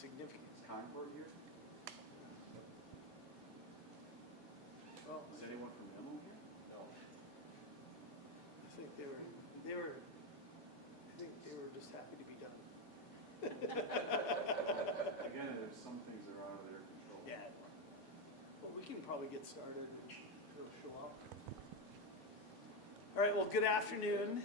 significant. Is Concord here? Well, Is anyone from Emil here? no. I think they were just happy to be done. Again, there's some things that are out of their control. Yeah. Well, we can probably get started and it'll show up. All right, well, good afternoon.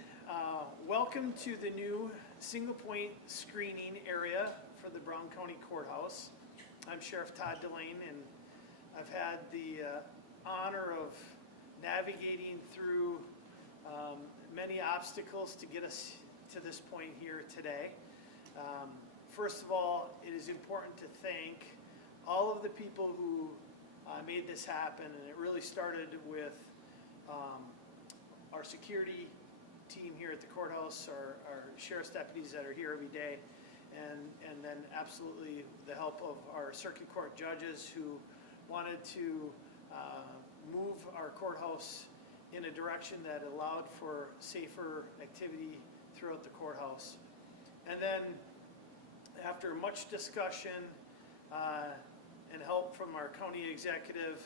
Welcome to the new single point screening area for the Brown County Courthouse. I'm Sheriff Todd Delane, and I've had the honor of navigating through many obstacles to get us to this point here today. First of all, it is important to thank all of the people who made this happen, and it really started with our security team here at the courthouse, our sheriff's deputies that are here every day, and then absolutely the help of our circuit court judges who wanted to move our courthouse in a direction that allowed for safer activity throughout the courthouse. And then after much discussion and help from our county executive,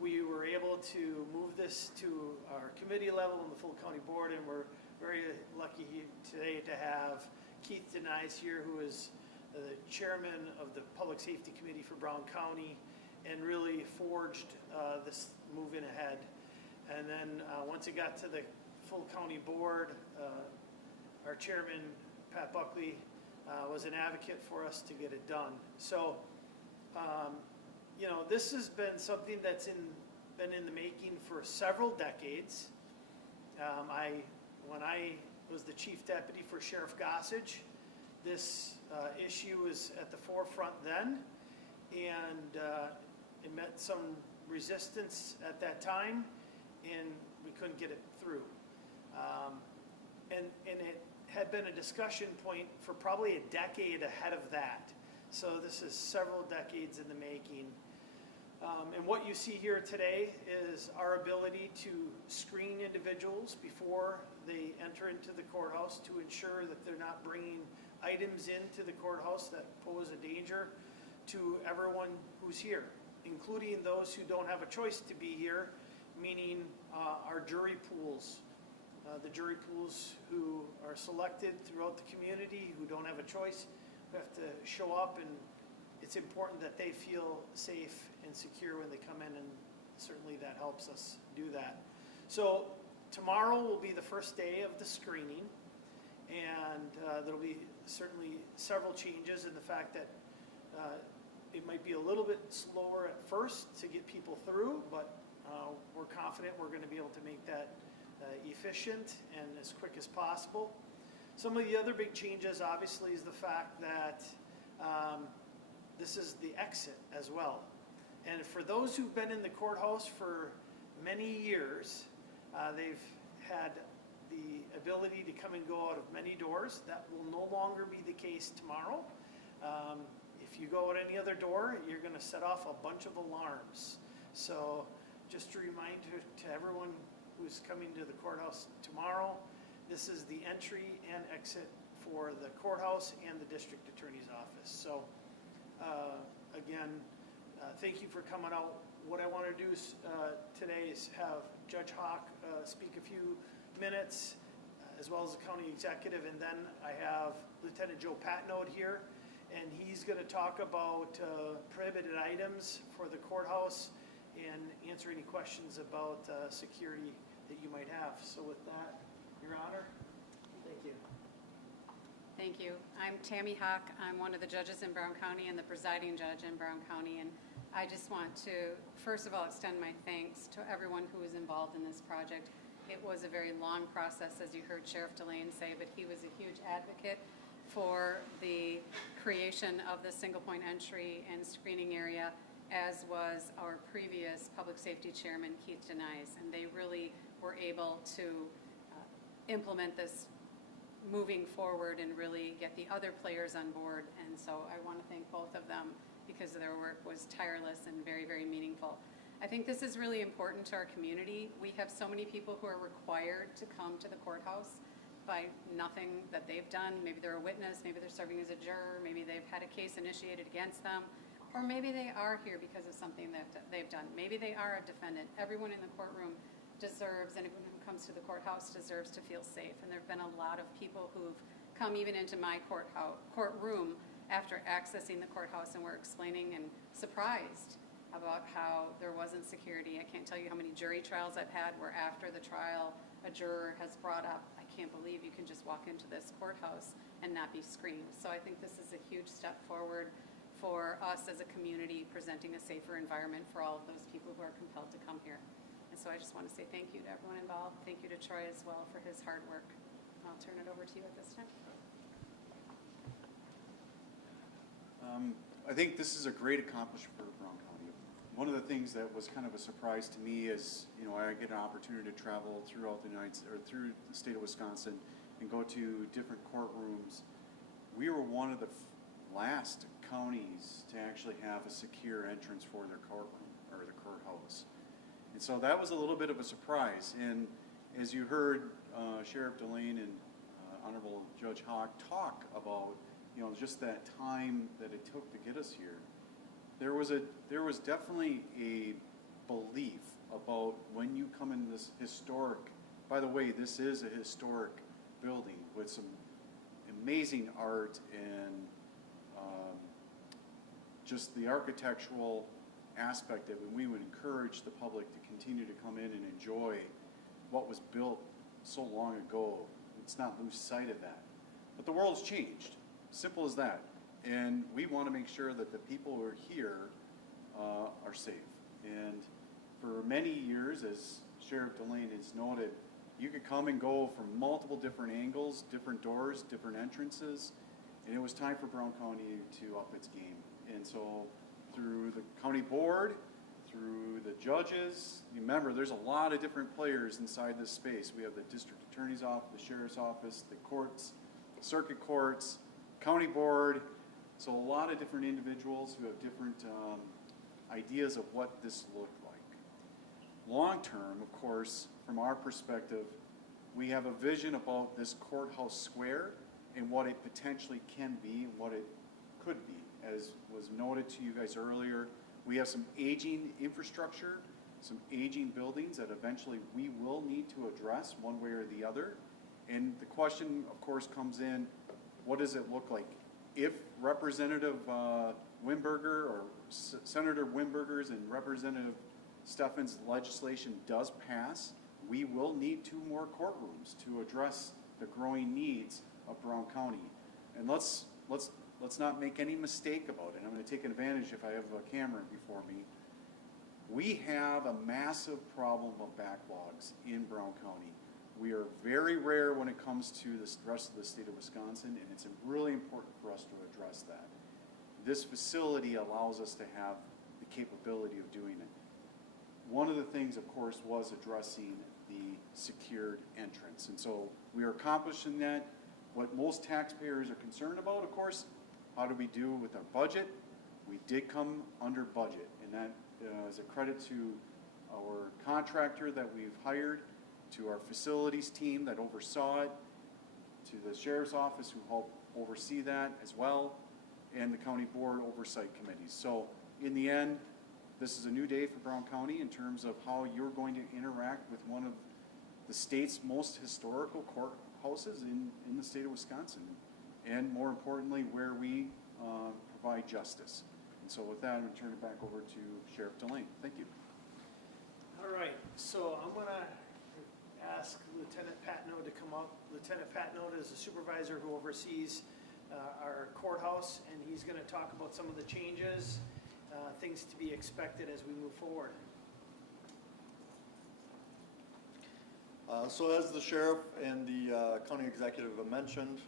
we were able to move this to our committee level and the full county board, and we're very lucky today to have Keith Denise here, who is the chairman of the Public Safety Committee for Brown County, and really forged this moving ahead. And then once it got to the full county board, our chairman, Pat Buckley, was an advocate for us to get it done. So, you know, this has been something that's been in the making for several decades. When I was the chief deputy for Sheriff Gossage, this issue was at the forefront then, and it met some resistance at that time, and we couldn't get it through. And it had been a discussion point for probably a decade ahead of that. So this is several decades in the making. And what you see here today is our ability to screen individuals before they enter into the courthouse to ensure that they're not bringing items into the courthouse that pose a danger to everyone who's here, including those who don't have a choice to be here, meaning our jury pools. The jury pools who are selected throughout the community, who don't have a choice, who have to show up, and it's important that they feel safe and secure when they come in, and certainly that helps us do that. So tomorrow will be the first day of the screening, and there'll be certainly several changes in the fact that it might be a little bit slower at first to get people through, but we're confident we're going to be able to make that efficient and as quick as possible. Some of the other big changes, obviously, is the fact that this is the exit as well. And for those who've been in the courthouse for many years, they've had the ability to come and go out of many doors. That will no longer be the case tomorrow. If you go out any other door, you're going to set off a bunch of alarms. So just a reminder to everyone who's coming to the courthouse tomorrow, this is the entry and exit for the courthouse and the district attorney's office. So again, thank you for coming out. What I want to do today is have Judge Hawk speak a few minutes, as well as the county executive, and then I have Lieutenant Joe Patnode here, and he's going to talk about prohibited items for the courthouse and answer any questions about security that you might have. So with that, Your Honor, thank you. Thank you. I'm Tammy Hawk. I'm one of the judges in Brown County and the presiding judge in Brown County. And I just want to, first of all, extend my thanks to everyone who was involved in this project. It was a very long process, as you heard Sheriff Delane say, but he was a huge advocate for the creation of the single point entry and screening area, as was our previous public safety chairman, Keith Denise. And they really were able to implement this moving forward and really get the other players on board. And so I want to thank both of them because their work was tireless and very, very meaningful. I think this is really important to our community. We have so many people who are required to come to the courthouse by nothing that they've done. Maybe they're a witness, maybe they're serving as a juror, maybe they've had a case initiated against them, or maybe they are here because of something that they've done. Maybe they are a defendant. Everyone in the courtroom deserves, anyone who comes to the courthouse deserves to feel safe. And there have been a lot of people who've come even into my courtroom after accessing the courthouse and were explaining and surprised about how there wasn't security. I can't tell you how many jury trials I've had where after the trial, a juror has brought up, I can't believe you can just walk into this courthouse and not be screened. So I think this is a huge step forward for us as a community, presenting a safer environment for all of those people who are compelled to come here. And so I just want to say thank you to everyone involved. Thank you to Troy as well for his hard work. I'll turn it over to you at this time. I think this is a great accomplishment for Brown County. One of the things that was kind of a surprise to me is, I get an opportunity to travel throughout through the state of Wisconsin and go to different courtrooms. We were one of the last counties to actually have a secure entrance for their courtroom or the courthouse. And so that was a little bit of a surprise. And as you heard Sheriff Delane and Honorable Judge Hawk talk about, just that time that it took to get us here, there was definitely a belief about when you come in this historic, by the way, this is a historic building with some amazing art and just the architectural aspect of it. We would encourage the public to continue to come in and enjoy what was built so long ago. Let's not lose sight of that. But the world's changed. Simple as that. And we want to make sure that the people who are here are safe. And for many years, as Sheriff Delane has noted, you could come and go from multiple different angles, different doors, different entrances, and it was time for Brown County to up its game. And so through the county board, through the judges, remember there's a lot of different players inside this space. We have the district attorney's office, the sheriff's office, the courts, the circuit courts, county board, so a lot of different individuals who have different ideas of what this looked like. Long term, of course, from our perspective, we have a vision about this courthouse square and what it potentially can be and what it could be. As was noted to you guys earlier, we have some aging infrastructure, some aging buildings that eventually we will need to address one way or the other. And the question, of course, comes in, what does it look like? If Representative Wimberger or Senator Wimberger's and Representative Steffen's legislation does pass, we will need 2 more courtrooms to address the growing needs of Brown County. And let's not make any mistake about it. I'm going to take advantage if I have a camera before me. We have a massive problem of backlogs in Brown County. We are very rare when it comes to the rest of the state of Wisconsin, and it's really important for us to address that. This facility allows us to have the capability of doing it. One of the things, of course, was addressing the secured entrance. And so we are accomplishing that. What most taxpayers are concerned about, of course, how do we do with our budget? We did come under budget, and that is a credit to our contractor that we've hired, to our facilities team that oversaw it, to the sheriff's office who helped oversee that as well, and the county board oversight committees. So in the end, this is a new day for Brown County in terms of how you're going to interact with one of the state's most historical courthouses in the state of Wisconsin, and more importantly, where we provide justice. And so with that, I'm going to turn it back over to Sheriff Delane. Thank you. All right, so I'm going to ask Lieutenant Patno to come up. Lieutenant Patno is the supervisor who oversees our courthouse, and he's going to talk about some of the changes, things to be expected as we move forward. So as the sheriff and the county executive have mentioned,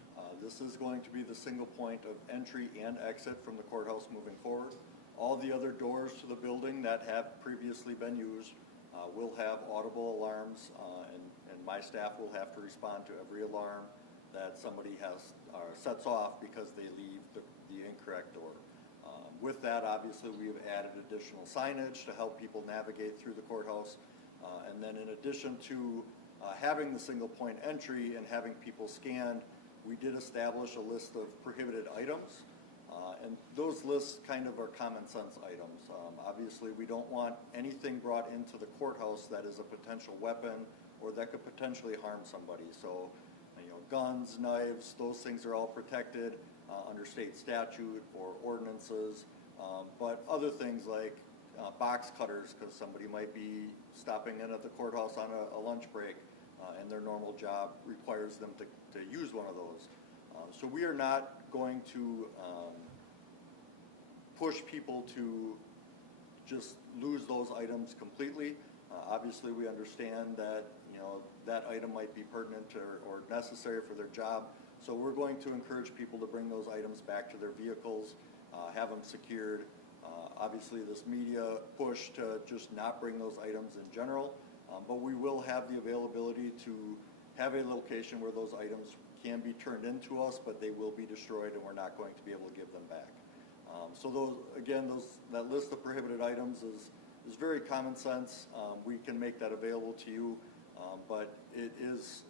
this is going to be the single point of entry and exit from the courthouse moving forward. All the other doors to the building that have previously been used will have audible alarms, and my staff will have to respond to every alarm that somebody sets off because they leave the incorrect door. With that, obviously, we have added additional signage to help people navigate through the courthouse. And then in addition to having the single point entry and having people scanned, we did establish a list of prohibited items. And those lists kind of are common sense items. Obviously, we don't want anything brought into the courthouse that is a potential weapon or that could potentially harm somebody. So, guns, knives, those things are all protected under state statute or ordinances. But other things like box cutters, because somebody might be stopping in at the courthouse on a lunch break, and their normal job requires them to use one of those. So we are not going to push people to just lose those items completely. Obviously, we understand that that item might be pertinent or necessary for their job. So we're going to encourage people to bring those items back to their vehicles, have them secured. Obviously, this media push to just not bring those items in general, but we will have the availability to have a location where those items can be turned into us, but they will be destroyed and we're not going to be able to give them back. So that list of prohibited items is very common sense. We can make that available to you, but it is,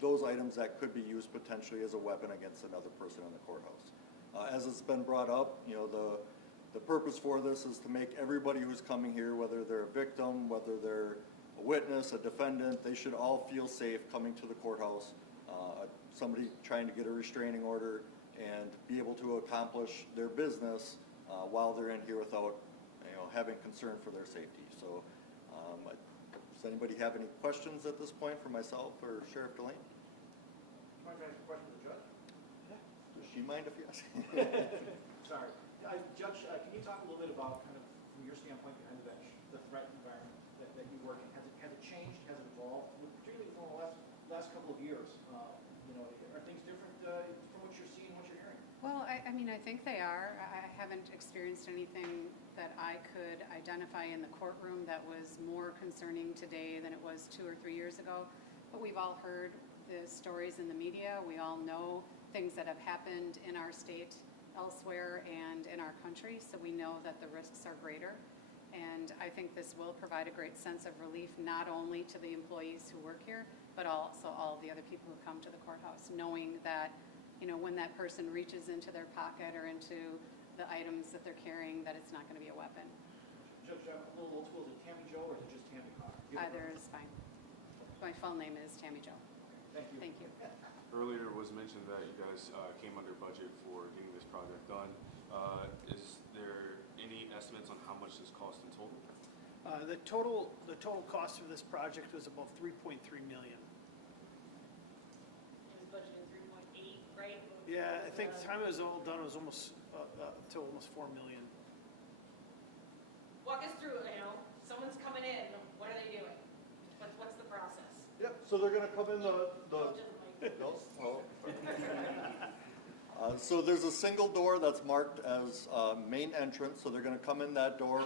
those items that could be used potentially as a weapon against another person in the courthouse. As it's been brought up, the purpose for this is to make everybody who's coming here, whether they're a victim, whether they're a witness, a defendant, they should all feel safe coming to the courthouse. Somebody trying to get a restraining order and be able to accomplish their business while they're in here without having concern for their safety. So does anybody have any questions at this point for myself or Sheriff Delane? Mind if I ask a question to the judge? Does she mind if you ask? Sorry. Judge, can you talk a little bit about kind of from your standpoint behind the bench, the threat environment that you work in? Has it changed? Has it evolved? Particularly from the last couple of years. Are things different from what you're seeing, what you're hearing? Well, I mean, I think they are. I haven't experienced anything that I could identify in the courtroom that was more concerning today than it was 2 or 3 years ago. But we've all heard the stories in the media. We all know things that have happened in our state, elsewhere, and in our country. So we know that the risks are greater. And I think this will provide a great sense of relief, not only to the employees who work here, but also all of the other people who come to the courthouse, knowing that when that person reaches into their pocket or into the items that they're carrying, that it's not going to be a weapon. Judge, I'm a little old school. Is it Tammy Jo or is it just Tammy Hawk? Either is fine. My full name is Tammy Jo. Thank you. Thank you. Earlier was mentioned that you guys came under budget for getting this project done. Is there any estimates on how much this cost in total? The total cost of this project was about 3.3 million. It was budgeted 3.8, right? Yeah, I think the time it was all done, it was almost to almost 4 million. Walk us through, someone's coming in, what are they doing? What's the process? Yep, so they're gonna come in the so there's a single door that's marked as main entrance, so they're gonna come in that door.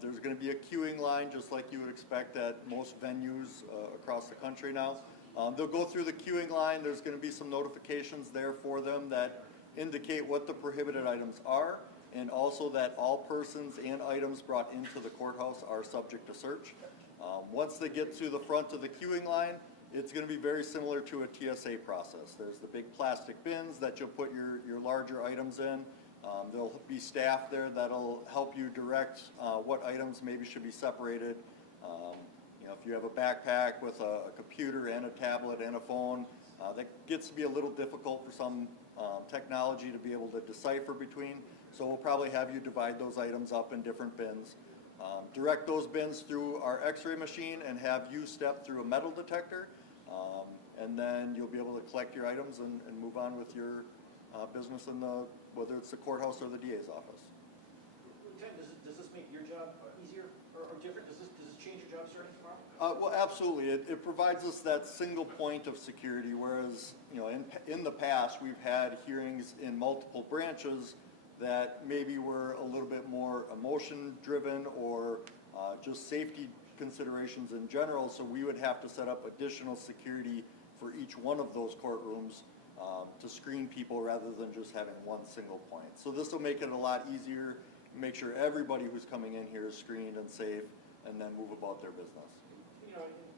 There's gonna be a queuing line, just like you would expect at most venues across the country now. They'll go through the queuing line. There's gonna be some notifications there for them that indicate what the prohibited items are, and also that all persons and items brought into the courthouse are subject to search. Once they get to the front of the queuing line, it's going to be very similar to a TSA process. There's the big plastic bins that you'll put your larger items in. There'll be staff there that'll help you direct what items maybe should be separated. If you have a backpack with a computer and a tablet and a phone, that gets to be a little difficult for some technology to be able to decipher between. So we'll probably have you divide those items up in different bins. Direct those bins through our x-ray machine and have you step through a metal detector. And then you'll be able to collect your items and move on with your business in whether it's the courthouse or the DA's office. Lieutenant, does this make your job easier or different? Does this change your job starting tomorrow? Well, absolutely. It provides us that single point of security, whereas in the past we've had hearings in multiple branches that maybe were a little bit more emotion-driven or just safety considerations in general, so we would have to set up additional security for each one of those courtrooms to screen people rather than just having one single point. So this will make it a lot easier, make sure everybody who's coming in here is screened and safe, and then move about their business.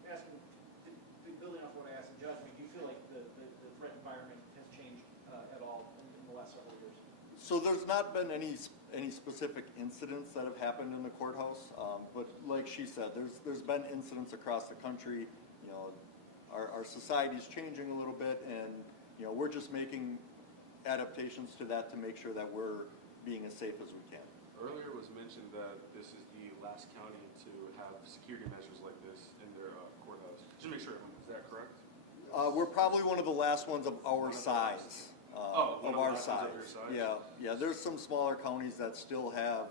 Asking several years? So there's not been any specific incidents that have happened in the courthouse, but like she said, there's been incidents across the country. You know, our society's changing a little bit, and you know, we're just making adaptations to that to make sure that we're being as safe as we can. Earlier was mentioned that this is the last county to have security measures like this in their courthouse. Just to make sure, is that correct? We're probably one of the last ones of our size. One Of of the our last ones of size. your size? Yeah. There's some smaller counties that still have,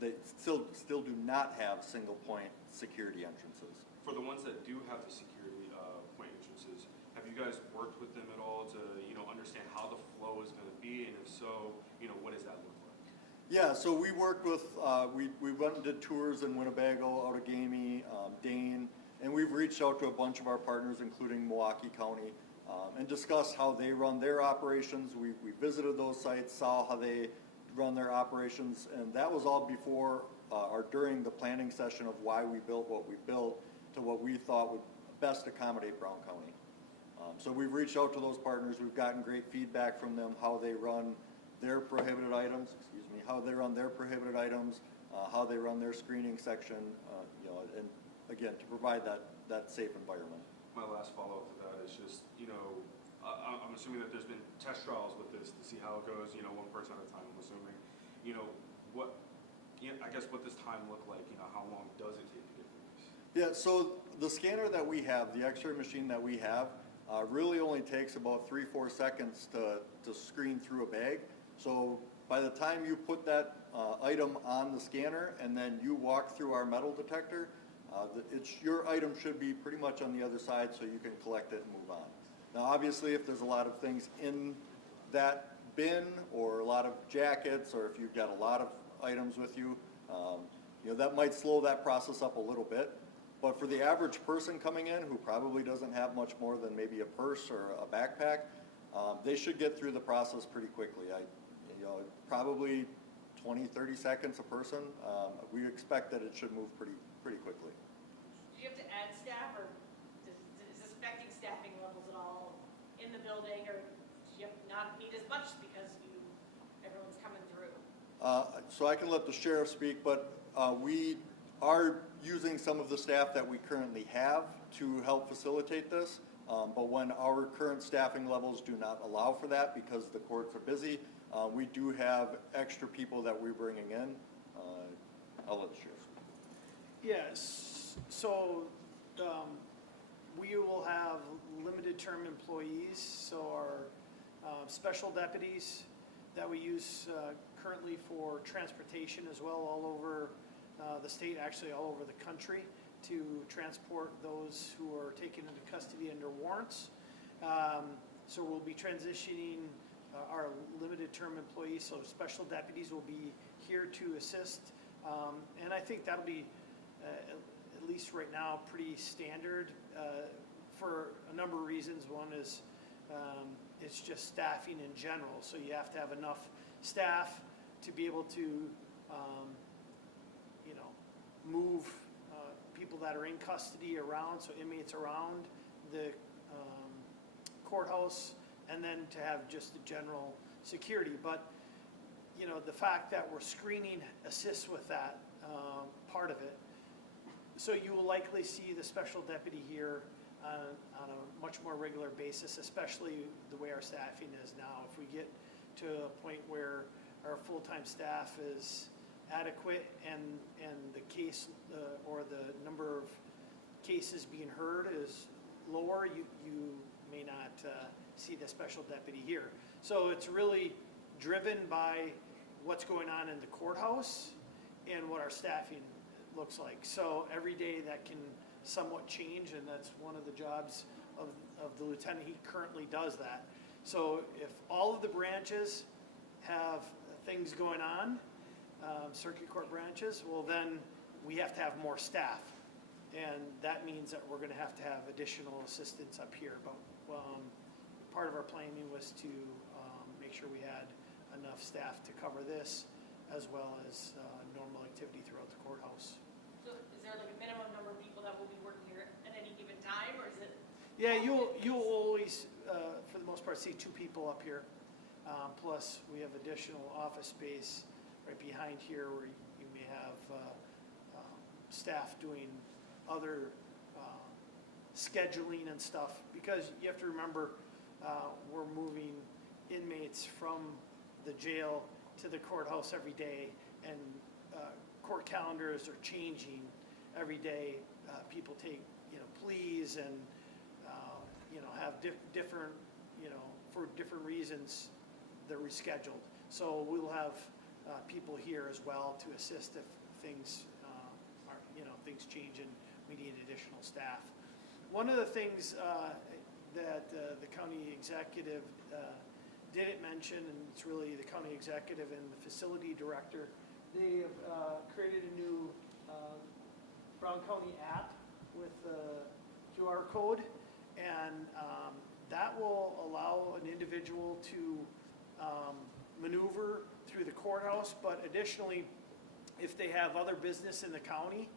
they still do not have single point security entrances. For the ones that do have the security point entrances, have you guys worked with them at all to, you know, understand how the flow is going to be, and if so, you know, what does that look like? Yeah, so we worked with, we went and did tours in Winnebago, Outagamie, Dane, and we've reached out to a bunch of our partners, including Milwaukee County, and discussed how they run their operations. We visited those sites, saw how they run their operations, and that was all before or during the planning session of why we built what we built to what we thought would best accommodate Brown County. So we've reached out to those partners. We've gotten great feedback from them, how they run their prohibited items, how they run their prohibited items, how they run their screening section, you know, and again, to provide that safe environment. My last follow-up to that is just, you know, I'm assuming that there's been test trials with this to see how it goes, you know, one person at a time, I'm assuming. You know, I guess what does time look like, you know, how long does it take to get through this? Yeah, so the scanner that we have, the X-ray machine that we have, really only takes about 3-4 seconds to screen through a bag. So by the time you put that item on the scanner and then you walk through our metal detector, your item should be pretty much on the other side so you can collect it and move on. Now obviously if there's a lot of things in that bin or a lot of jackets, or if you've got a lot of items with you, you know, that might slow that process up a little bit. But for the average person coming in who probably doesn't have much more than maybe a purse or a backpack, they should get through the process pretty quickly. You know, probably 20-30 seconds a person. We expect that it should move pretty quickly. Do you have to add staff, or is this affecting staffing levels at all in the building, or do you not need as much because everyone's coming through? So I can let the sheriff speak, but we are using some of the staff that we currently have to help facilitate this. But when our current staffing levels do not allow for that because the courts are busy, we do have extra people that we're bringing in. I'll let the sheriff speak. Yes, so we will have limited term employees, so our special deputies that we use currently for transportation as well all over the state, actually all over the country, to transport those who are taken into custody under warrants. So we'll be transitioning our limited term employees, so special deputies will be here to assist. And I think that'll be, at least right now, pretty standard for a number of reasons. One is it's just staffing in general. So you have to have enough staff to be able to, you know, move people that are in custody around, so inmates around the courthouse, and then to have just the general security. But, you know, the fact that we're screening assists with that part of it. So you will likely see the special deputy here on a much more regular basis, especially the way our staffing is now. If we get to a point where our full-time staff is adequate and the case or the number of cases being heard is lower, you may not see the special deputy here. So it's really driven by what's going on in the courthouse and what our staffing looks like. So every day that can somewhat change, and that's one of the jobs of the lieutenant. He currently does that. So if all of the branches have things going on, circuit court branches, well then we have to have more staff. And that means that we're gonna have to have additional assistance up here. But part of our planning was to make sure we had enough staff to cover this, as well as normal activity throughout the courthouse. So is there like a minimum number of people that will be working here at any given time, or is it? Yeah, you'll always, for the most part, see 2 people up here. Plus, we have additional office space right behind here where you may have staff doing other scheduling and stuff. Because you have to remember, we're moving inmates from the jail to the courthouse every day, and court calendars are changing every day. People take, pleas and, have different, for different reasons, they're rescheduled. So we'll have people here as well to assist if things are, things change and we need additional staff. One of the things that the county executive didn't mention, and it's really the county executive and the facility director, they have created a new Brown County app with a QR code, and that will allow an individual to maneuver through the courthouse, but additionally, if they have other business in the county,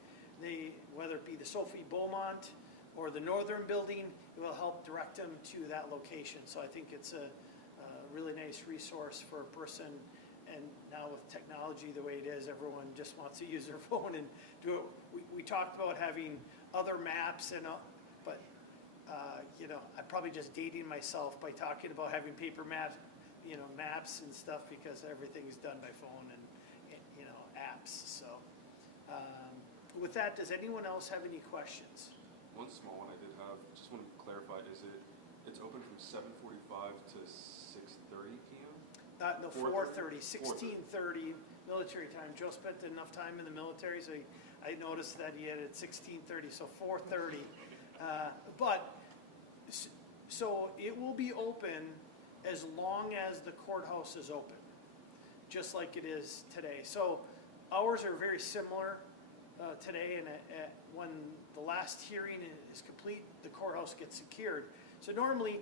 whether it be the Sophie Beaumont or the Northern Building, it will help direct them to that location. So I think it's a really nice resource for a person. And now with technology the way it is, everyone just wants to use their phone and do it. We talked about having other maps, but I'm probably just dating myself by talking about having paper maps and stuff, because everything's done by phone and apps. So with that, does anyone else have any questions? One small one I did have, just want to clarify, it's open from 7:45 to 6:30 p.m.? No, 4:30, 16:30 military time. Joe spent enough time in the military, so I noticed that he had it at 16:30, so 4:30. So it will be open as long as the courthouse is open, just like it is today. So hours are very similar today, and when the last hearing is complete, the courthouse gets secured. So normally,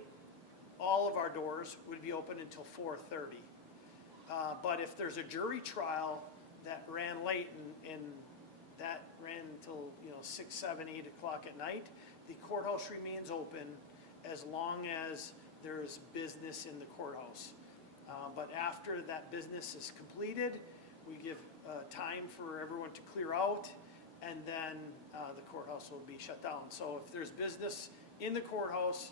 all of our doors would be open until 4:30. But if there's a jury trial that ran late and that ran until 6, 7, 8 o'clock at night, the courthouse remains open as long as there's business in the courthouse. But after that business is completed, we give time for everyone to clear out, and then the courthouse will be shut down. So if there's business in the courthouse,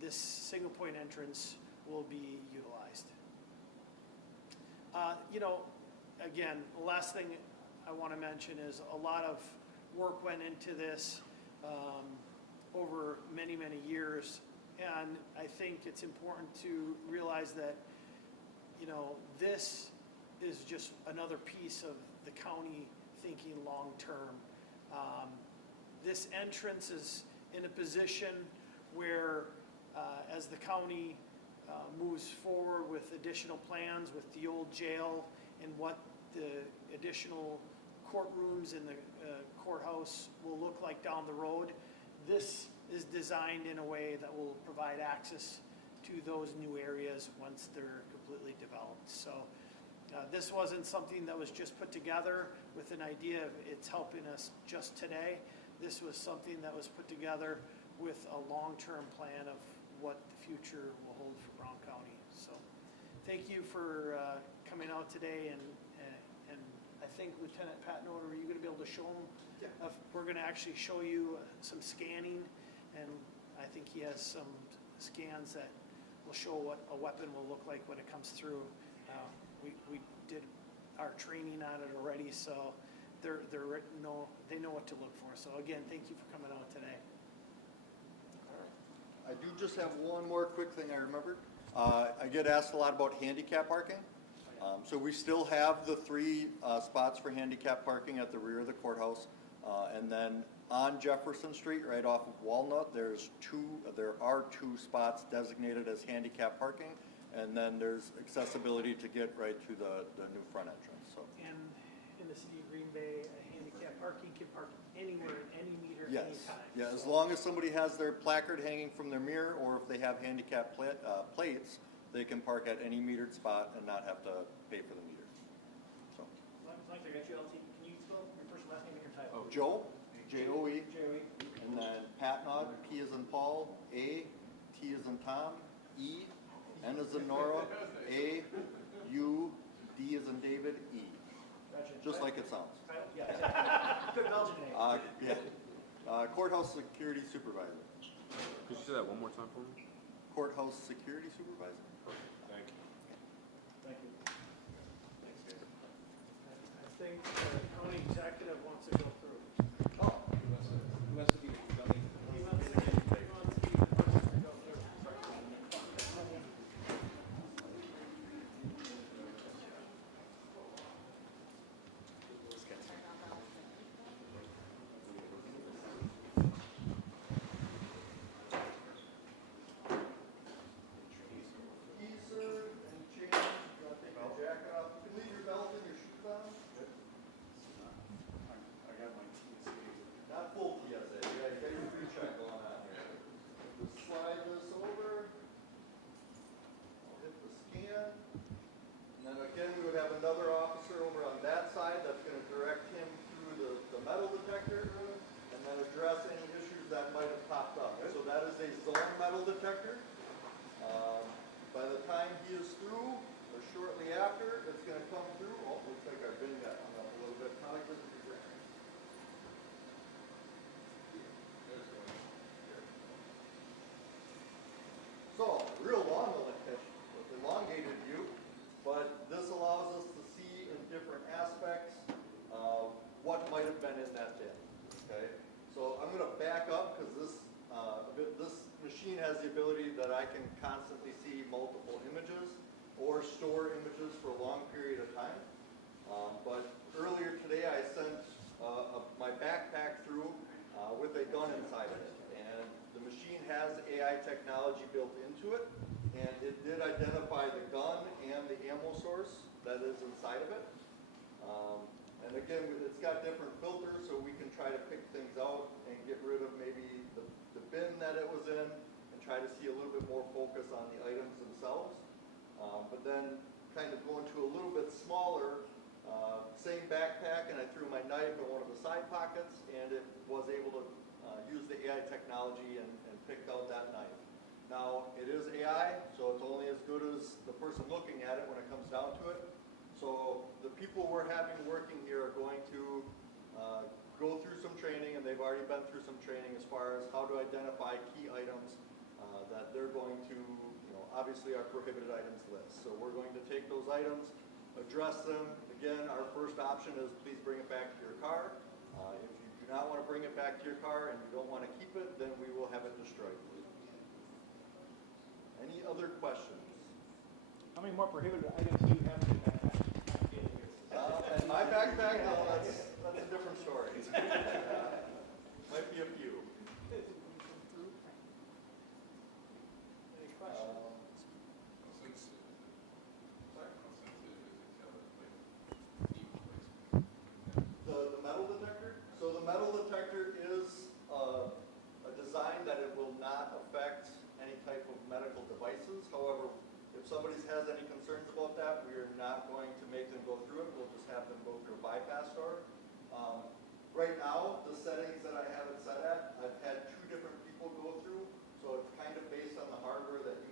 this single point entrance will be utilized. Again, the last thing I want to mention is a lot of work went into this over many, many years. And I think it's important to realize that, this is just another piece of the county thinking long-term. This entrance is in a position where, as the county moves forward with additional plans with the old jail and what the additional courtrooms in the courthouse will look like down the road, this is designed in a way that will provide access to those new areas once they're completely developed. So this wasn't something that was just put together with an idea of it's helping us just today. This was something that was put together with a long-term plan of what the future will hold for Brown County. So thank you for coming out today, and I think Lieutenant Pat Note, are you going to be able to show them? Yeah. We're going to actually show you some scanning, and I think he has some scans that will show what a weapon will look like when it comes through. We did our training on it already, so they know what to look for. So again, thank you for coming out today. I do just have one more quick thing I remembered. I get asked a lot about handicap parking. So we still have the 3 spots for handicap parking at the rear of the courthouse. And then on Jefferson Street, right off of Walnut, there are 2 spots designated as handicap parking. And then there's accessibility to get right to the new front entrance. So. And in the city of Green Bay, a handicap parking can park anywhere, at any meter, Yes. anytime. Yeah, as long as somebody has their placard hanging from their mirror, or if they have handicap plates, they can park at any metered spot and not have to pay for the meter. So. As long as I got you, LT, can you spell your first and last name and your title? Joe, J-O-E, Joey. and then Patnod, P as in Paul, A, T as in Tom, E, N as in Nora, A, U, D as in David, E. Gotcha. Just like it sounds. Yeah, exactly. Good Belgian name. Yeah. Courthouse security supervisor. Could you say that one more time for me? Courthouse security supervisor. Thank you. Thank you. I think the county executive wants to go through. Oh, He wants to be the person to go through. keys, sir, and change. You want to take your jacket off? You can leave your belt and your shoes on. I got my TSA. Not full TSA. You got your pre-check going on here. Just slide this over. I'll hit the scan. And then again, we would have another officer over on that side that's going to direct him through the metal detector and then address any issues that might have popped up. So that is a zone metal detector. By the time he is through, or shortly after, it's going to come through. Oh, looks like our bin got hung up a little bit. Probably because of the grain. So, real long elongated view, but this allows us to see in different aspects what might have been in that bin. Okay, so I'm going to back up because this machine has the ability that I can constantly see multiple images or store images for a long period of time. But earlier today I sent my backpack through with a gun inside of it. And the machine has AI technology built into it. And it did identify the gun and the ammo source that is inside of it. And again, it's got different filters so we can try to pick things out and get rid of maybe the bin that it was in and try to see a little bit more focus on the items themselves. But then kind of going to a little bit smaller, same backpack, and I threw my knife in one of the side pockets and it was able to use the AI technology and picked out that knife. Now, it is AI, so it's only as good as the person looking at it when it comes down to it. So the people we're having working here are going to go through some training, and they've already been through some training as far as how to identify key items that they're going to, obviously our prohibited items list. So we're going to take those items, address them. Again, our first option is please bring it back to your car. If you do not want to bring it back to your car and you don't want to keep it, then we will have it destroyed. Any other questions? How many more prohibited items do you have in your backpack? And my backpack, no, that's a different story. Might be a few. Any questions? The metal detector? So the metal detector is a design that it will not affect any type of medical devices. However, if somebody has any concerns about that, we are not going to make them go through it. We'll just have them go through a bypass door. Right now, the settings that I have it set at, I've had 2 different people go through, so it's kind of based on the hardware that you